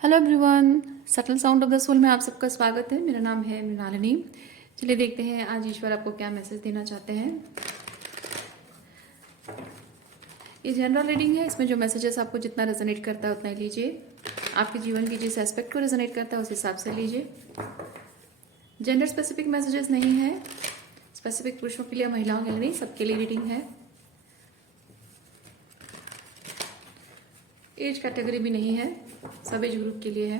Hello everyone, subtle sound of the soul में आप सबका स्वागत है। मेरा नाम है मृणालिनी। चलिए देखते हैं आज ईश्वर आपको क्या मैसेज देना चाहते हैं। ये जनरल रीडिंग है, इसमें जो मैसेजेस आपको जितना रेजोनेट करता है उतना ही लीजिए। आपके जीवन की जिस एस्पेक्ट को रेजोनेट करता है उस हिसाब से लीजिए। जेंडर स्पेसिफिक मैसेजेस नहीं है, स्पेसिफिक पुरुषों के लिए महिलाओं के लिए नहीं, सबके लिए रीडिंग है। एज कैटेगरी भी नहीं है, सब एज ग्रुप के लिए है।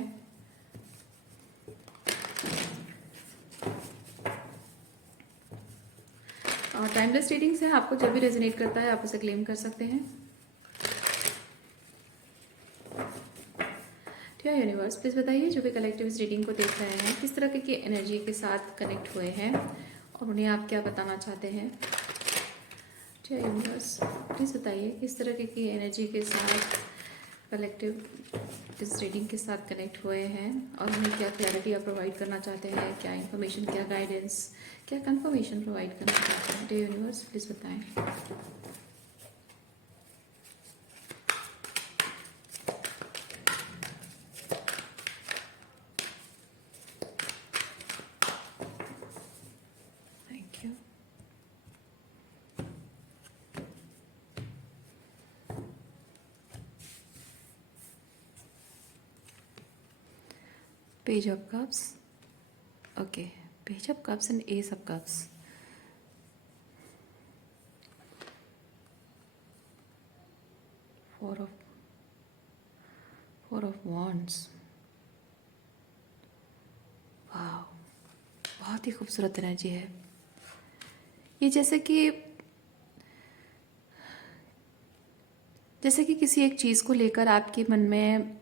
और टाइमलेस रीडिंग्स है, आपको जब भी रेजोनेट करता है आप उसे क्लेम कर सकते हैं। डियर यूनिवर्स, प्लीज़ बताइए जो भी कलेक्टिव इस रीडिंग को देख रहे हैं किस तरह की एनर्जी के साथ कनेक्ट हुए हैं और उन्हें आप क्या बताना चाहते हैं। डियर यूनिवर्स, प्लीज़ बताइए किस तरह की एनर्जी के साथ कलेक्टिव इस रीडिंग के साथ कनेक्ट हुए हैं और उन्हें क्या क्लैरिटी आप प्रोवाइड करना चाहते हैं, क्या इन्फॉर्मेशन, क्या गाइडेंस, क्या कंफर्मेशन प्रोवाइड करना चाहते हैं। डियर यूनिवर्स, प्लीज़ बताएं। Thank you. Page of Cups. Okay, Page of Cups and Ace of Cups. Four of Wands. वाह, बहुत ही खूबसूरत एनर्जी है ये। जैसे कि किसी एक चीज़ को लेकर आपके मन में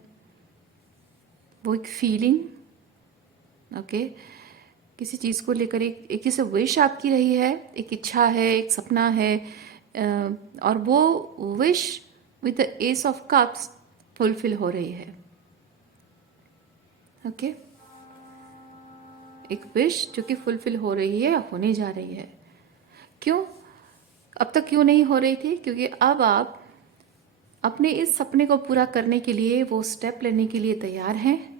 वो एक फीलिंग, ओके, किसी चीज़ को लेकर एक जैसे विश आपकी रही है, एक इच्छा है, एक सपना है, और वो wish with the S of cups fulfil हो रही है। ओके, एक विश जो कि फुलफिल हो रही है या होने जा रही है। क्यों? अब तक क्यों नहीं हो रही थी? क्योंकि अब आप अपने इस सपने को पूरा करने के लिए वो स्टेप लेने के लिए तैयार हैं,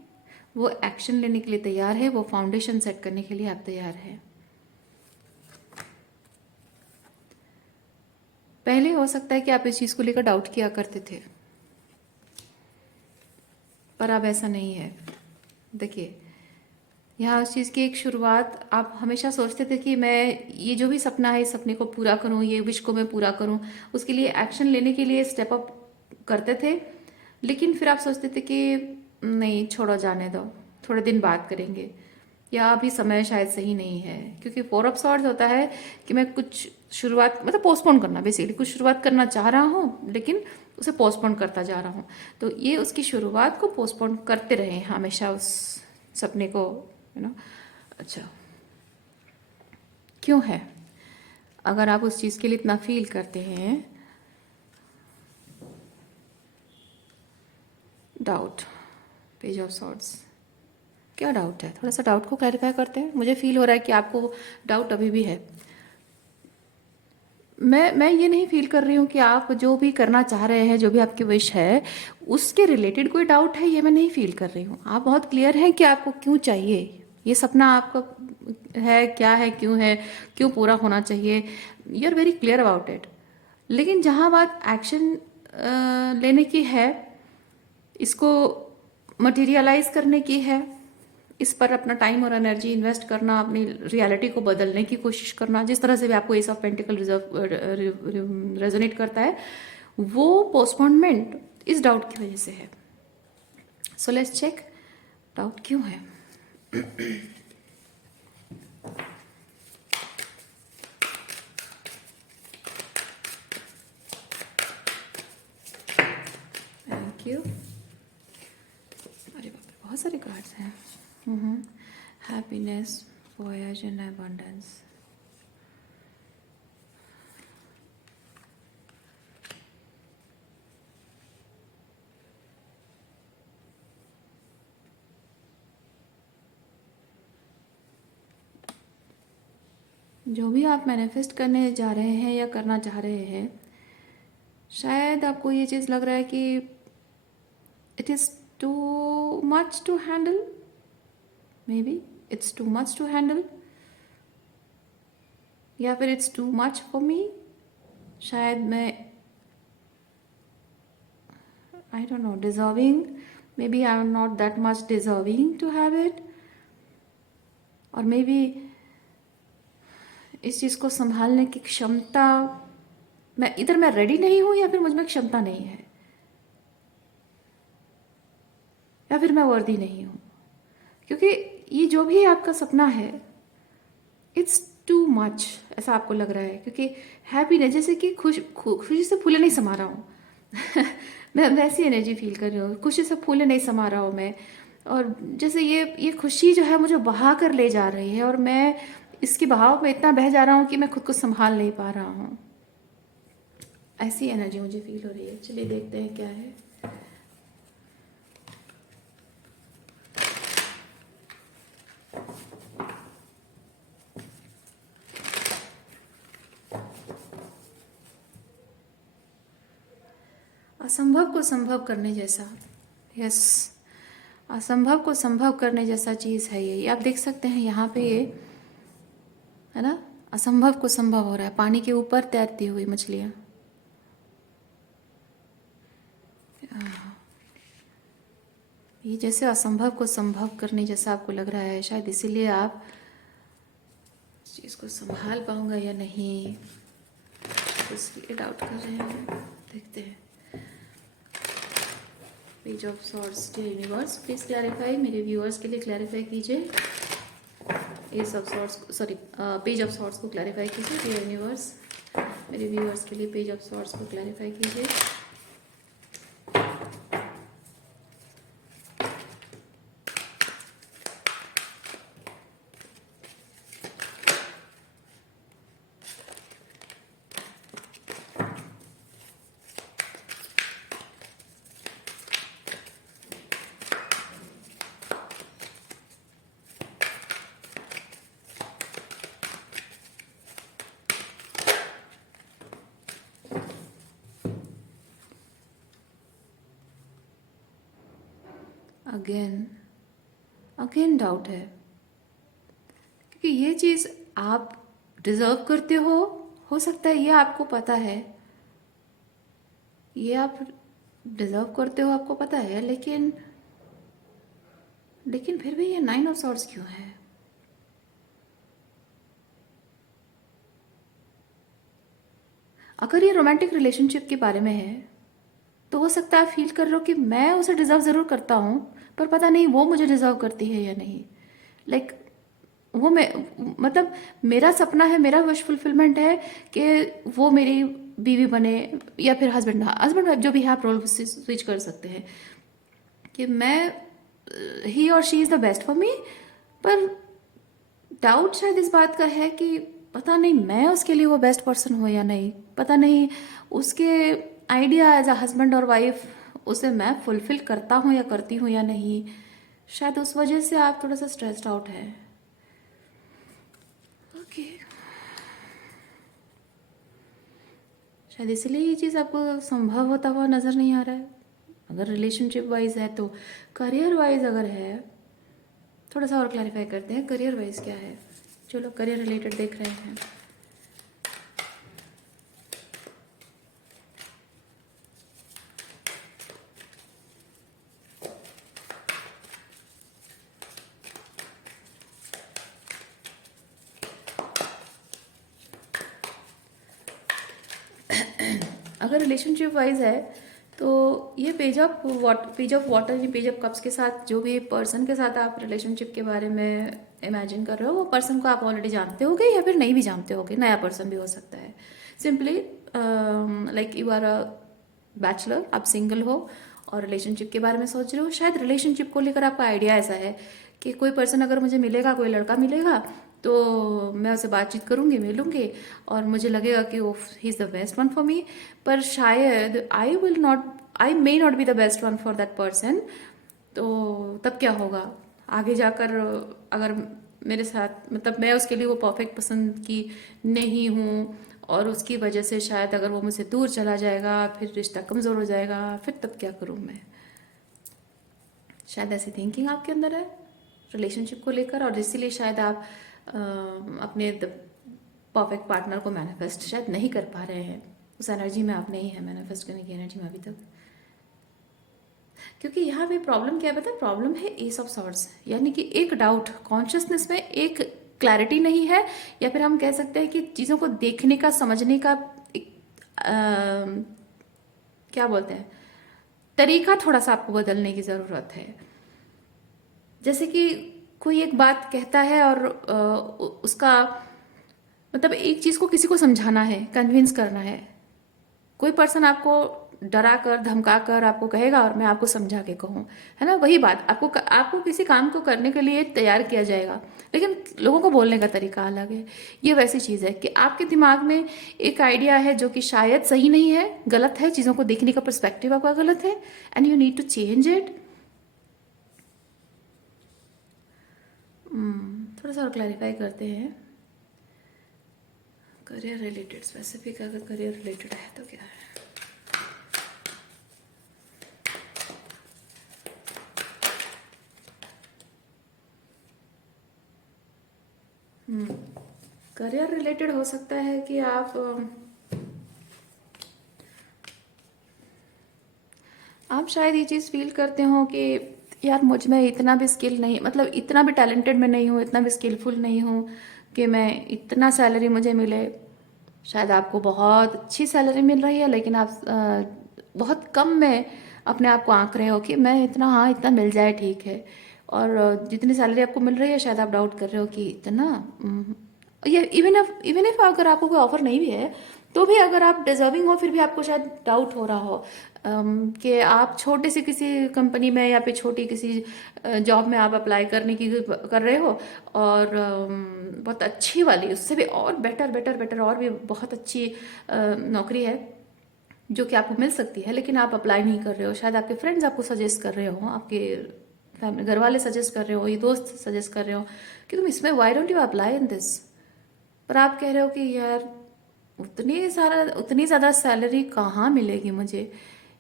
वो एक्शन लेने के लिए तैयार है, वो फाउंडेशन सेट करने के लिए आप तैयार हैं। पहले हो सकता है कि आप इस चीज़ को लेकर डाउट किया करते थे, पर अब ऐसा नहीं है। देखिए, यहाँ उस चीज़ की एक शुरुआत, आप हमेशा सोचते थे कि मैं ये जो भी सपना है इस सपने को पूरा करूँ, ये विश को मैं पूरा करूँ, उसके लिए एक्शन लेने के लिए स्टेप अप करते थे। लेकिन फिर आप सोचते थे कि नहीं, छोड़ो, जाने दो, थोड़े दिन बात करेंगे, या अभी समय शायद सही नहीं है। क्योंकि फोर ऑफ सॉर्ड्स होता है कि मैं कुछ शुरुआत, मतलब पोस्टपोन करना, बेसिकली कुछ शुरुआत करना चाह रहा हूँ लेकिन उसे पोस्टपोन करता जा रहा हूँ। तो ये उसकी शुरुआत को पोस्टपोन करते रहे हमेशा, उस सपने को, अच्छा, क्यों है? अगर आप उस चीज़ के लिए इतना फील करते हैं, डाउट, पेज ऑफ सॉर्ड्स, क्या डाउट है? थोड़ा सा डाउट को क्लैरिफाई करते हैं। मुझे फील हो रहा है कि आपको डाउट अभी भी है। मैं ये नहीं फील कर रही हूँ कि आप जो भी करना चाह रहे हैं, जो भी आपकी विश है, उसके रिलेटेड कोई डाउट है, ये मैं नहीं फील कर रही हूँ। आप बहुत क्लियर हैं कि आपको क्यों चाहिए ये सपना, आपका है, क्या है, क्यों है, क्यों पूरा होना चाहिए। You are very clear about it. लेकिन जहाँ बात एक्शन लेने की है, इसको मटेरियलाइज करने की है, इस पर अपना टाइम और एनर्जी इन्वेस्ट करना, अपनी रियलिटी को बदलने की कोशिश करना, जिस तरह से भी आपको एस ऑफ पेंटिकल रेजोनेट करता है, वो पोस्टपोनमेंट इस डाउट की वजह से है। सो लेट्स चेक, डाउट क्यों है। Thank you. अरे बाप रे, बहुत सारे कार्ड्स हैं। Happiness, voyage and abundance. जो भी आप मैनिफेस्ट करने जा रहे हैं या करना चाह रहे हैं, शायद आपको ये चीज़ लग रहा है कि it is too much to handle, maybe it's too much to handle, या फिर it's too much for me. शायद मैं I don't know, deserving, maybe I'm not that much deserving to have it, और maybe इस चीज़ को संभालने की क्षमता, मैं रेडी नहीं हूँ, या फिर मुझ में क्षमता नहीं है, या फिर मैं वर्दी नहीं हूँ. क्योंकि ये जो भी आपका सपना है, इट्स टू मच, ऐसा आपको लग रहा है. क्योंकि हैप्पीनेस, जैसे कि खुशी से फूले नहीं समा रहा हूँ. मैं वैसी एनर्जी फील कर रही हूँ, खुशी से फूले नहीं समा रहा हूँ मैं. और जैसे ये खुशी जो है मुझे बहा कर ले जा रही है, और मैं इसके बहाव में इतना बह जा रहा हूँ कि मैं खुद को संभाल नहीं पा रहा हूँ. ऐसी एनर्जी मुझे फील हो रही है. चलिए देखते हैं क्या है. असंभव को संभव करने जैसा, यस, असंभव को संभव करने जैसा चीज़ है ये. आप देख सकते हैं यहाँ पे, ये है ना, असंभव को संभव हो रहा है. पानी के ऊपर तैरती हुई मछलियाँ. ये जैसे असंभव को संभव करने जैसा आपको लग रहा है. शायद इसीलिए आप इस चीज़ को संभाल पाऊंगा या नहीं, इसलिए डाउट कर रहे हैं. देखते हैं. Page of swords. Dear universe, please clarify, मेरे व्यूअर्स के लिए क्लैरिफाई कीजिए. Ace of swords, sorry, page of swords को क्लैरिफाई कीजिए. डियर यूनिवर्स, मेरे व्यूअर्स के लिए पेज ऑफ सॉर्ड्स को क्लैरिफाई कीजिए. अगेन डाउट है. क्योंकि ये चीज़ आप डिजर्व करते हो सकता है, ये आपको पता है, ये आप डिजर्व करते हो, आपको पता है, लेकिन फिर भी ये 9 ऑफ सॉर्ड्स क्यों है? अगर ये रोमांटिक रिलेशनशिप के बारे में है, तो हो सकता है फील कर रहे हो कि मैं उसे डिजर्व ज़रूर करता हूँ, पर पता नहीं वो मुझे डिजर्व करती है या नहीं. लाइक वो मतलब मेरा सपना है, मेरा विश फुलफिलमेंट है कि वो मेरी बीवी बने, या फिर हस्बैंड वाइफ, जो भी है आप रोल स्विच कर सकते हैं, कि मैं ही और she is the best for me. पर डाउट शायद इस बात का है कि पता नहीं मैं उसके लिए वो बेस्ट पर्सन हूँ या नहीं. पता नहीं उसके आइडिया एज अ हस्बैंड और वाइफ, उसे मैं फुलफिल करता हूँ या करती हूँ या नहीं. शायद उस वजह से आप थोड़ा सा स्ट्रेस्ड आउट है. ओके, शायद इसलिए ये चीज़ आपको संभव होता हुआ नज़र नहीं आ रहा है. अगर रिलेशनशिप वाइज है तो. करियर वाइज अगर है, थोड़ा सा और क्लैरिफाई करते हैं. करियर वाइज क्या है? चलो करियर रिलेटेड देख रहे हैं. अगर रिलेशनशिप वाइज है तो ये पेज ऑफ वाटर, ये पेज ऑफ कप्स के साथ, जो भी पर्सन के साथ आप रिलेशनशिप के बारे में इमेजिन कर रहे हो, वो पर्सन को आप ऑलरेडी जानते होगे या फिर नहीं भी जानते होगे. नया पर्सन भी हो सकता है. Simply like you are a bachelor, आप सिंगल हो और रिलेशनशिप के बारे में सोच रहे हो. शायद रिलेशनशिप को लेकर आपका आइडिया ऐसा है कि कोई पर्सन अगर मुझे मिलेगा, कोई लड़का मिलेगा, तो मैं उससे बातचीत करूँगी, मिलूँगी, और मुझे लगेगा कि वो he is the best one for me. पर शायद I may not be the best one for that person. तो तब क्या होगा आगे जाकर, अगर मेरे साथ, मतलब मैं उसके लिए वो परफेक्ट पसंद की नहीं हूँ, और उसकी वजह से शायद अगर वो मुझसे दूर चला जाएगा, फिर रिश्ता कमज़ोर हो जाएगा, फिर तब क्या करूँ मैं? शायद ऐसी थिंकिंग आपके अंदर है रिलेशनशिप को लेकर, और इसीलिए शायद आप अपने परफेक्ट पार्टनर को मैनिफेस्ट शायद नहीं कर पा रहे हैं। उस एनर्जी में आप नहीं है, मैनिफेस्ट करने की एनर्जी में अभी तक। क्योंकि यहाँ पे प्रॉब्लम क्या है पता है? प्रॉब्लम है एस ऑफ सॉर्ड्स, यानी कि एक डाउट कॉन्शियसनेस में, एक क्लैरिटी नहीं है, या फिर हम कह सकते हैं कि चीज़ों को देखने का, समझने का एक क्या बोलते हैं, तरीका थोड़ा सा आपको बदलने की ज़रूरत है। जैसे कि कोई एक बात कहता है और उसका मतलब एक चीज़ को किसी को समझाना है, कन्विंस करना है। कोई पर्सन आपको डरा कर, धमका कर आपको कहेगा और मैं आपको समझा के कहूँ, है ना, वही बात। आपको किसी काम को करने के लिए तैयार किया जाएगा, लेकिन लोगों को बोलने का तरीका अलग है। ये वैसी चीज़ है कि आपके दिमाग में एक आइडिया है जो कि शायद सही नहीं है, गलत है, चीज़ों को देखने का पर्सपेक्टिव आपका गलत है, and you need to change it. थोड़ा सा और क्लैरिफाई करते हैं। करियर रिलेटेड स्पेसिफिक, अगर करियर रिलेटेड है तो क्या है? करियर रिलेटेड हो सकता है कि आप शायद ये चीज़ फील करते हो कि यार मुझ में इतना भी स्किल नहीं, मतलब इतना भी टैलेंटेड मैं नहीं हूँ, इतना भी स्किलफुल नहीं हूँ कि मैं इतना सैलरी मुझे मिले। शायद आपको बहुत अच्छी सैलरी मिल रही है, लेकिन आप बहुत कम में अपने आप को आंक रहे हो कि मैं इतना, हाँ इतना मिल जाए ठीक है। और जितनी सैलरी आपको मिल रही है शायद आप डाउट कर रहे हो कि इतना, ये इवन इफ अगर आपको कोई ऑफर नहीं भी है तो भी अगर आप डिजर्विंग हो फिर भी आपको शायद डाउट हो रहा हो कि आप छोटे से किसी कंपनी में या फिर छोटी किसी जॉब में आप अप्लाई कर रहे हो, और बहुत अच्छी वाली, उससे भी और बेटर बेटर बेटर और भी बहुत अच्छी नौकरी है जो कि आपको मिल सकती है, लेकिन आप अप्लाई नहीं कर रहे हो। शायद आपके फ्रेंड्स आपको सजेस्ट कर रहे हो, आपके फैमिली, घर वाले सजेस्ट कर रहे हो, ये दोस्त सजेस्ट कर रहे हो कि तुम इसमें, why don't you apply in this. पर आप कह रहे हो कि यार उतनी ज़्यादा सैलरी कहाँ मिलेगी मुझे,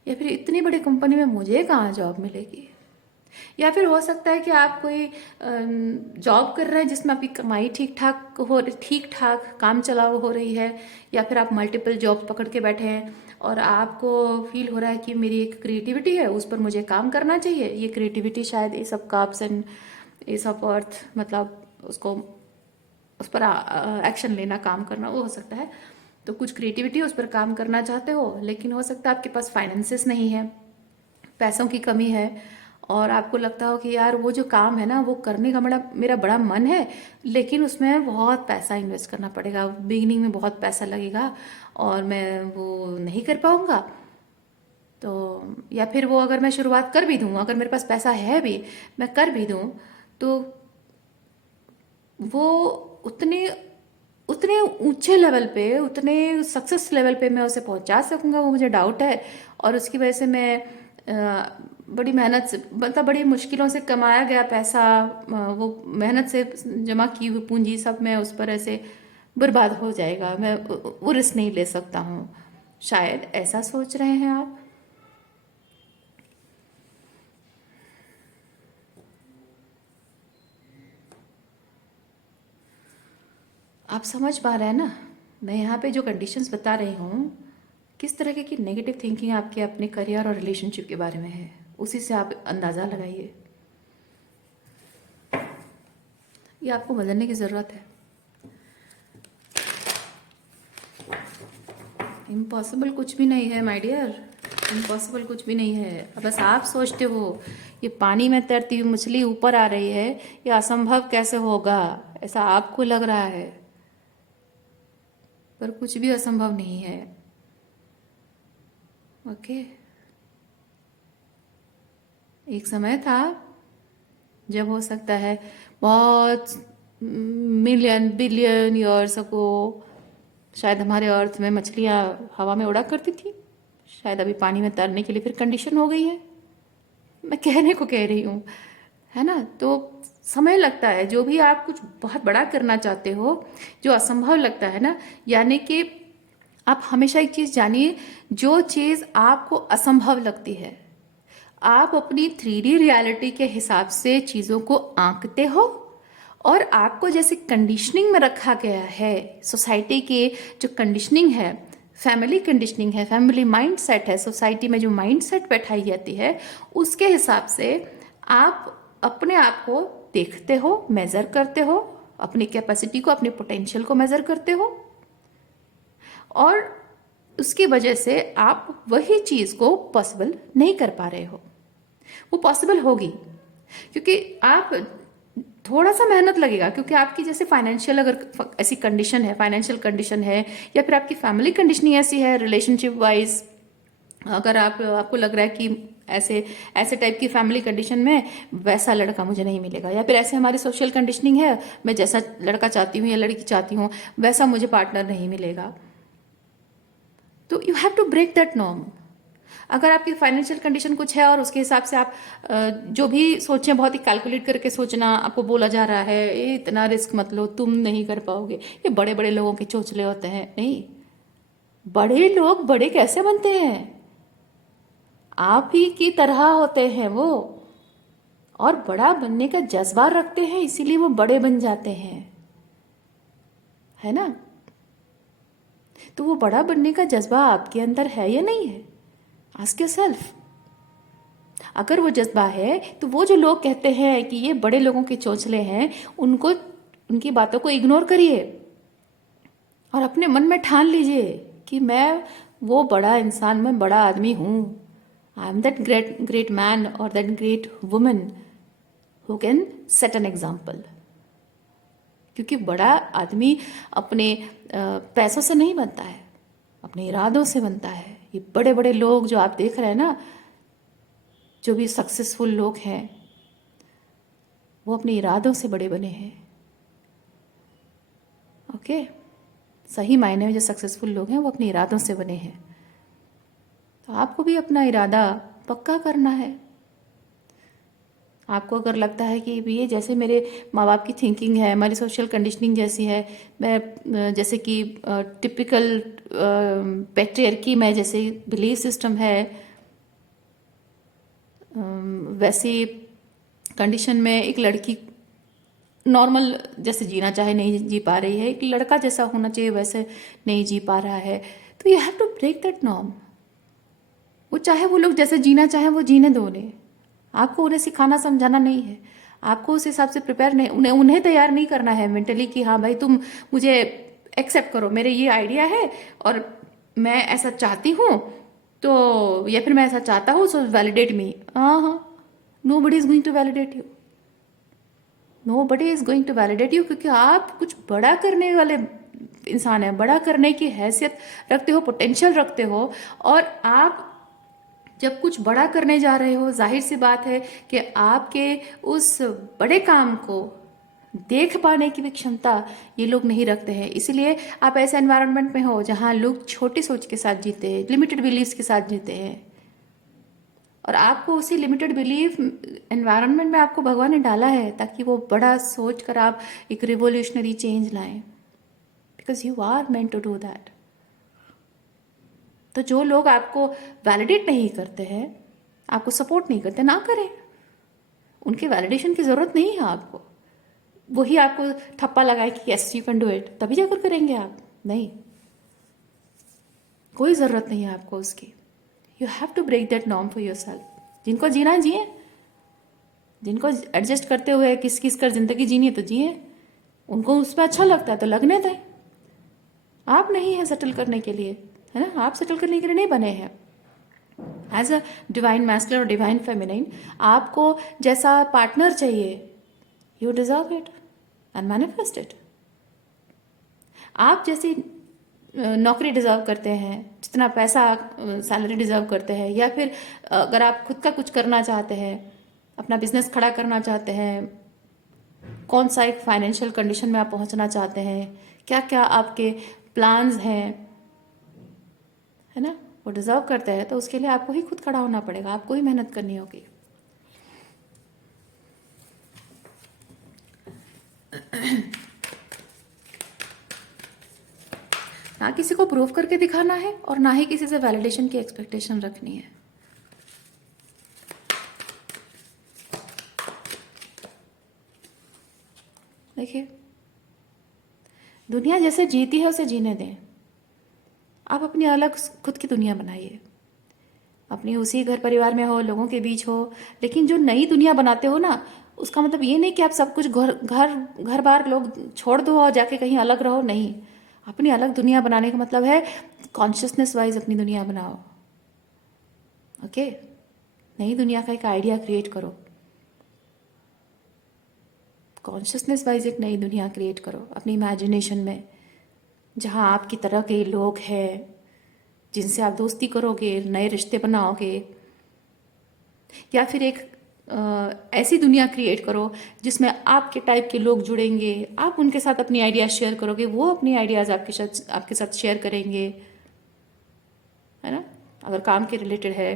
या फिर इतनी बड़ी कंपनी में मुझे कहाँ जॉब मिलेगी। या फिर हो सकता है कि आप कोई जॉब कर रहे हैं जिसमें आपकी कमाई ठीक ठाक काम चलाओ हो रही है, या फिर आप मल्टीपल जॉब पकड़ के बैठे हैं और आपको फील हो रहा है कि मेरी एक क्रिएटिविटी है, उस पर मुझे काम करना चाहिए। ये क्रिएटिविटी शायद ये सब काप्स एंड ये सब अर्थ, मतलब उसको, उस पर एक्शन लेना, काम करना, वो हो सकता है। तो कुछ क्रिएटिविटी उस पर काम करना चाहते हो, लेकिन हो सकता है आपके पास फाइनेंसेस नहीं है, पैसों की कमी है, और आपको लगता हो कि यार वो जो काम है ना वो करने का मेरा बड़ा मन है, लेकिन उसमें बहुत पैसा इन्वेस्ट करना पड़ेगा, बिगिनिंग में बहुत पैसा लगेगा और मैं वो नहीं कर पाऊँगा। तो या फिर वो अगर मैं शुरुआत कर भी दूँ, अगर मेरे पास पैसा है भी, मैं कर भी दूँ, तो वो उतने उतने ऊंचे लेवल पे, उतने सक्सेस लेवल पे मैं उसे पहुंचा सकूंगा, वो मुझे डाउट है। और उसकी वजह से मैं बड़ी मेहनत से, मतलब बड़ी मुश्किलों से कमाया गया पैसा, वो मेहनत से जमा की हुई पूंजी सब मैं उस पर ऐसे बर्बाद हो जाएगा, मैं वो रिस्क नहीं ले सकता हूँ। शायद ऐसा सोच रहे हैं आप। आप समझ पा रहे हैं ना, मैं यहाँ पे जो कंडीशंस बता रही हूँ, किस तरह की नेगेटिव थिंकिंग आपके अपने करियर और रिलेशनशिप के बारे में है, उसी से आप अंदाज़ा लगाइए। ये आपको बदलने की ज़रूरत है। इम्पॉसिबल कुछ भी नहीं है माय डियर, इम्पॉसिबल कुछ भी नहीं है। बस आप सोचते हो ये पानी में तैरती हुई मछली ऊपर आ रही है, ये असंभव कैसे होगा, ऐसा आपको लग रहा है, पर कुछ भी असंभव नहीं है। ओके। एक समय था जब हो सकता है बहुत मिलियन बिलियन ईयर्स को शायद हमारे अर्थ में मछलियाँ हवा में उड़ा करती थी, शायद अभी पानी में तैरने के लिए फिर कंडीशन हो गई है। मैं कहने को कह रही हूँ, है ना। तो समय लगता है, जो भी आप कुछ बहुत बड़ा करना चाहते हो, जो असंभव लगता है ना, यानी कि आप हमेशा एक चीज़ जानिए, जो चीज़ आपको असंभव लगती है, आप अपनी 3D रियलिटी के हिसाब से चीज़ों को आंकते हो, और आपको जैसे कंडीशनिंग में रखा गया है, सोसाइटी के जो कंडीशनिंग है, फैमिली कंडीशनिंग है, फैमिली माइंड सेट है, सोसाइटी में जो माइंड सेट बैठाई जाती है, उसके हिसाब से आप अपने आप को देखते हो, मेज़र करते हो, अपनी कैपेसिटी को, अपने पोटेंशियल को मेज़र करते हो, और उसकी वजह से आप वही चीज़ को पॉसिबल नहीं कर पा रहे हो। वो पॉसिबल होगी क्योंकि आप थोड़ा सा मेहनत लगेगा, क्योंकि आपकी जैसे फाइनेंशियल अगर ऐसी कंडीशन है, फाइनेंशियल कंडीशन है, या फिर आपकी फैमिली कंडीशनिंग ऐसी है, रिलेशनशिप वाइज अगर आपको लग रहा है कि ऐसे ऐसे टाइप की फैमिली कंडीशन में वैसा लड़का मुझे नहीं मिलेगा, या फिर ऐसे हमारी सोशल कंडीशनिंग है, मैं जैसा लड़का चाहती हूँ या लड़की चाहती हूँ वैसा मुझे पार्टनर नहीं मिलेगा, तो you have to break that norm. अगर आपकी फाइनेंशियल कंडीशन कुछ है और उसके हिसाब से आप जो भी सोचें बहुत ही कैलकुलेट करके सोचना, आपको बोला जा रहा है ये इतना रिस्क मत लो, तुम नहीं कर पाओगे, ये बड़े बड़े लोगों के चोचले होते हैं, नहीं, बड़े लोग बड़े कैसे बनते हैं, आप ही की तरह होते हैं वो, और बड़ा बनने का जज्बा रखते हैं, इसीलिए वो बड़े बन जाते हैं, है ना। तो वो बड़ा बनने का जज्बा आपके अंदर है या नहीं है, आस्क योरसेल्फ। अगर वो जज्बा है तो वो जो लोग कहते हैं कि ये बड़े लोगों के चोंचले हैं, उनको, उनकी बातों को इग्नोर करिए और अपने मन में ठान लीजिए कि मैं वो बड़ा इंसान, मैं बड़ा आदमी हूँ, I am that great great man और that great woman who can set an example. क्योंकि बड़ा आदमी अपने पैसों से नहीं बनता है, अपने इरादों से बनता है। ये बड़े बड़े लोग जो आप देख रहे हैं ना, जो भी सक्सेसफुल लोग हैं, वो अपने इरादों से बड़े बने हैं। ओके, सही मायने में जो सक्सेसफुल लोग हैं वो अपने इरादों से बने हैं। तो आपको भी अपना इरादा पक्का करना है। आपको अगर लगता है कि ये जैसे मेरे माँ बाप की थिंकिंग है, हमारी सोशल कंडीशनिंग जैसी है, मैं जैसे कि टिपिकल पैट्रियार्की में जैसे बिलीफ सिस्टम है, वैसी कंडीशन में एक लड़की नॉर्मल जैसे जीना चाहे नहीं जी पा रही है, एक लड़का जैसा होना चाहिए वैसे नहीं जी पा रहा है, तो you have to break that norm. वो चाहे वो लोग जैसे जीना चाहे वो जीने दो उन्हें, आपको उन्हें सिखाना समझाना नहीं है, आपको उस हिसाब से प्रिपेयर नहीं, उन्हें तैयार नहीं करना है मेंटली कि हाँ भाई तुम मुझे एक्सेप्ट करो, मेरे ये आइडिया है और मैं ऐसा चाहती हूँ, तो या फिर मैं ऐसा चाहता हूँ, सो वैलिडेट मी। हाँ, nobody is going to validate you, nobody is going to validate you, क्योंकि आप कुछ बड़ा करने वाले इंसान हैं, बड़ा करने की हैसियत रखते हो, पोटेंशियल रखते हो, और आप जब कुछ बड़ा करने जा रहे हो, जाहिर सी बात है कि आपके उस बड़े काम को देख पाने की भी क्षमता ये लोग नहीं रखते हैं। इसीलिए आप ऐसे एनवायरनमेंट में हो जहाँ लोग छोटी सोच के साथ जीते हैं, लिमिटेड बिलीव्स के साथ जीते हैं, और आपको उसी लिमिटेड बिलीफ एनवायरनमेंट में आपको भगवान ने डाला है ताकि वो बड़ा सोच कर आप एक रिवोल्यूशनरी चेंज लाएं, because you are meant to do that. तो जो लोग आपको वैलिडेट नहीं करते हैं, आपको सपोर्ट नहीं करते, ना करें, उनके वैलिडेशन की ज़रूरत नहीं है आपको। वही आपको ठप्पा लगाए कि yes you can do it, तभी जाकर करेंगे आप, नहीं, कोई ज़रूरत नहीं है आपको उसकी। You have to break that norm for yourself. जिनको जीना है जिए, जिनको एडजस्ट करते हुए किस किस कर ज़िंदगी जीनी है तो जिए, उनको उसमें अच्छा लगता है तो लगने दें। आप नहीं हैं सेटल करने के लिए, है ना, आप सेटल करने के लिए नहीं बने हैं। एज अ डिवाइन मैस्कुलिन और डिवाइन फेमिनाइन, आपको जैसा पार्टनर चाहिए, you deserve it and manifest it. आप जैसी नौकरी डिजर्व करते हैं, जितना पैसा सैलरी डिजर्व करते हैं, या फिर अगर आप खुद का कुछ करना चाहते हैं, अपना बिजनेस खड़ा करना चाहते हैं, कौन सा एक फाइनेंशियल कंडीशन में आप पहुंचना चाहते हैं, क्या क्या आपके प्लान्स हैं, है ना, वो डिजर्व करते हैं, तो उसके लिए आपको ही खुद खड़ा होना पड़ेगा, आपको ही मेहनत करनी होगी। ना किसी को प्रूव करके दिखाना है और ना ही किसी से वैलिडेशन की एक्सपेक्टेशन रखनी है। देखिए, दुनिया जैसे जीती है उसे जीने दें। आप अपनी अलग खुद की दुनिया बनाइए, अपनी उसी घर परिवार में हो, लोगों के बीच हो, लेकिन जो नई दुनिया बनाते हो ना, उसका मतलब ये नहीं कि आप सब कुछ घर घर घर बार लोग छोड़ दो और जाके कहीं अलग रहो। नहीं, अपनी अलग दुनिया बनाने का मतलब है कॉन्शियसनेस वाइज अपनी दुनिया बनाओ। ओके, नई दुनिया का एक आइडिया क्रिएट करो, कॉन्शियसनेस वाइज एक नई दुनिया क्रिएट करो अपनी इमेजिनेशन में, जहाँ आपकी तरह के लोग हैं जिनसे आप दोस्ती करोगे, नए रिश्ते बनाओगे। या फिर एक ऐसी दुनिया क्रिएट करो जिसमें आपके टाइप के लोग जुड़ेंगे, आप उनके साथ अपनी आइडियाज शेयर करोगे, वो अपनी आइडियाज आपके साथ शेयर करेंगे, है ना, अगर काम के रिलेटेड है।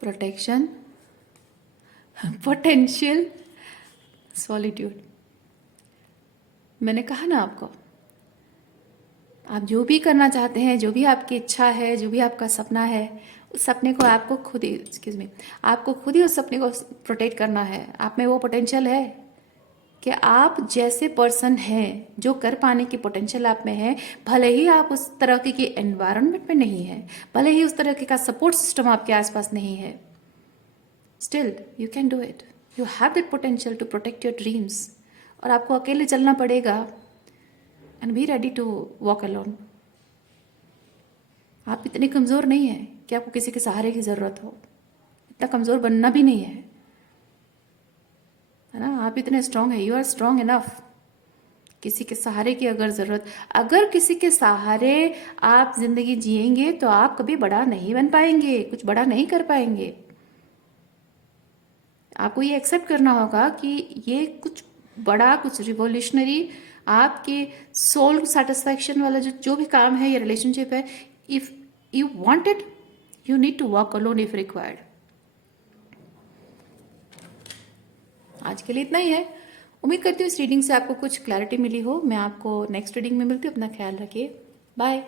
Protection, potential, solitude. मैंने कहा ना आपको, आप जो भी करना चाहते हैं, जो भी आपकी इच्छा है, जो भी आपका सपना है, उस सपने को आपको खुद ही, एक्सक्यूज मी, आपको खुद ही उस सपने को प्रोटेक्ट करना है। आप में वो पोटेंशियल है कि आप जैसे पर्सन हैं, जो कर पाने की पोटेंशियल आप में है, भले ही आप उस तरह के एनवायरनमेंट में नहीं है, भले ही उस तरह का सपोर्ट सिस्टम आपके आसपास नहीं है, still you can do it. You have that potential to protect your dreams. और आपको अकेले चलना पड़ेगा, and be ready to walk alone. आप इतने कमज़ोर नहीं हैं कि आपको किसी के सहारे की ज़रूरत हो, इतना कमज़ोर बनना भी नहीं है ना। आप इतने स्ट्रांग हैं, यू आर स्ट्रांग इनफ। किसी के सहारे की अगर किसी के सहारे आप जिंदगी जिएंगे तो आप कभी बड़ा नहीं बन पाएंगे, कुछ बड़ा नहीं कर पाएंगे। आपको ये एक्सेप्ट करना होगा कि ये कुछ बड़ा, कुछ रिवोल्यूशनरी, आपके सोल सेटिस्फैक्शन वाला जो भी काम है, ये रिलेशनशिप है, if you want it, you need to walk alone if required. आज के लिए इतना ही है। उम्मीद करती हूँ इस रीडिंग से आपको कुछ क्लैरिटी मिली हो। मैं आपको नेक्स्ट रीडिंग में मिलती हूँ। अपना ख्याल रखिए। बाय।